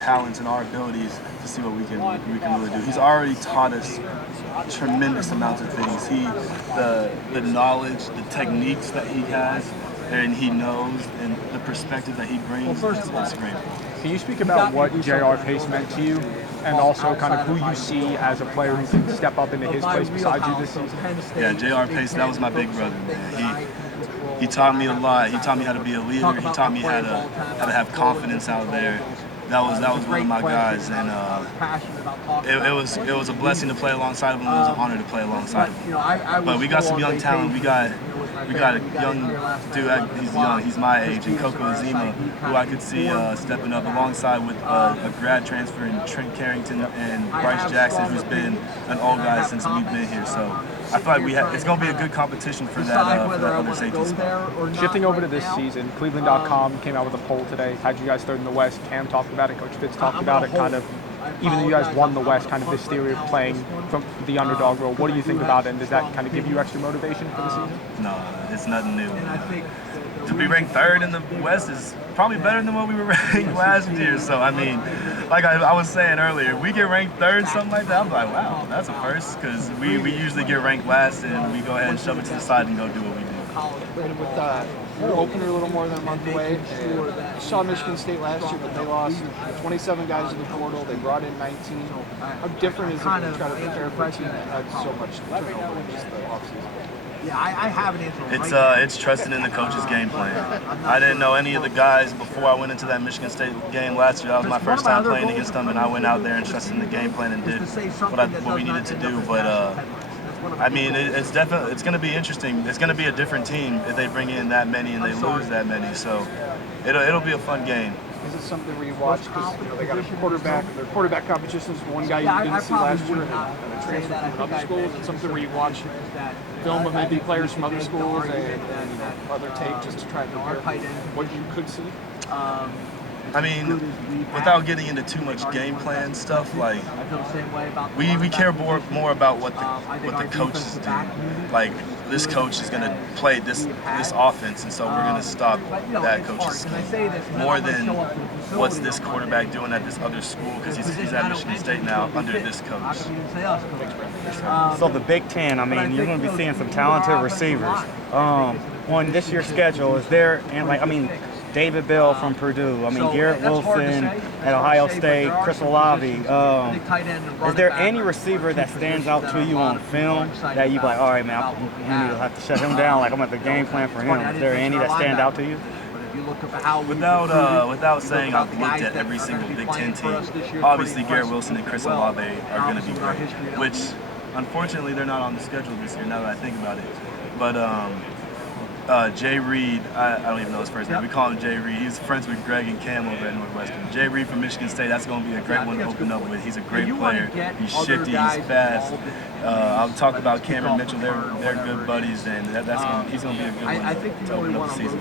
talents and our abilities to see what we can really do. He's already taught us tremendous amounts of things. The knowledge, the techniques that he has, and he knows, and the perspective that he brings, it's great. Can you speak about what J.R. Pace meant to you, and also kind of who you see as a player who can step up into his place besides you this season? Yeah, J.R. Pace, that was my big brother, man. He taught me a lot. He taught me how to be a leader. He taught me how to have confidence out there. That was one of my guys, and it was a blessing to play alongside of him. It was an honor to play alongside of him. But we got some young talent. We got a young dude. He's young. He's my age, and Coco Zima, who I could see stepping up alongside with a grad transfer in Trent Carrington and Bryce Jackson, who's been an old guy since we've been here. So I feel like it's going to be a good competition for that other safety spot. Shifting over to this season, Cleveland.com came out with a poll today. Had you guys third in the West? Cam talked about it. Coach Fitz talked about it. Kind of, even though you guys won the West, kind of this theory of playing from the underdog role. What do you think about it? And does that kind of give you extra motivation for the season? No, it's nothing new. To be ranked third in the West is probably better than what we were ranked last year. So, I mean, like I was saying earlier, we get ranked third, something like that, I'm like, wow, that's a first, because we usually get ranked last and we go ahead and shove it to the side and go do what we do. And with your opener a little more than a month away, you saw Michigan State last year, but they lost 27 guys in the portal. They brought in 19. How different is it when you try to prepare for a team that had so much turnover in just the offseason? Yeah, I have an answer. It's trusting in the coach's game plan. I didn't know any of the guys before I went into that Michigan State game last year. That was my first time playing against them, and I went out there and trusted in the game plan and did what we needed to do. But I mean, it's going to be interesting. It's going to be a different team if they bring in that many and they lose that many. So it'll be a fun game. Is it something where you watch, because they got a quarterback, their quarterback competition is one guy you didn't see last year and a transfer from another school? Is it something where you watch film of maybe players from other schools and other tape just to try to compare what you could see? I mean, without getting into too much game plan stuff, like we care more about what the coaches do. Like, this coach is going to play this offense, and so we're going to stop that coach's scheme more than what's this quarterback doing at this other school, because he's at Michigan State now under this coach. So the Big Ten, I mean, you're going to be seeing some talented receivers. On this year's schedule, is there, and like, I mean, David Bell from Purdue, I mean, Garrett Wilson at Ohio State, Chris Olave. Is there any receiver that stands out to you on film that you're like, all right, man, I need to have to shut him down, like I'm at the game plan for him? Is there any that stand out to you? Without saying I've looked at every single Big Ten team, obviously Garrett Wilson and Chris Olave are going to be great, which unfortunately they're not on the schedule this year now that I think about it. But Jay Reed, I don't even know his first name. We call him Jay Reed. He's friends with Greg and Cam over at Northwestern. Jay Reed from Michigan State, that's going to be a great one to open up with. He's a great player. He's shifty, he's fast. I'll talk about Cameron Mitchell. They're good buddies, and he's going to be a good one to open up the season.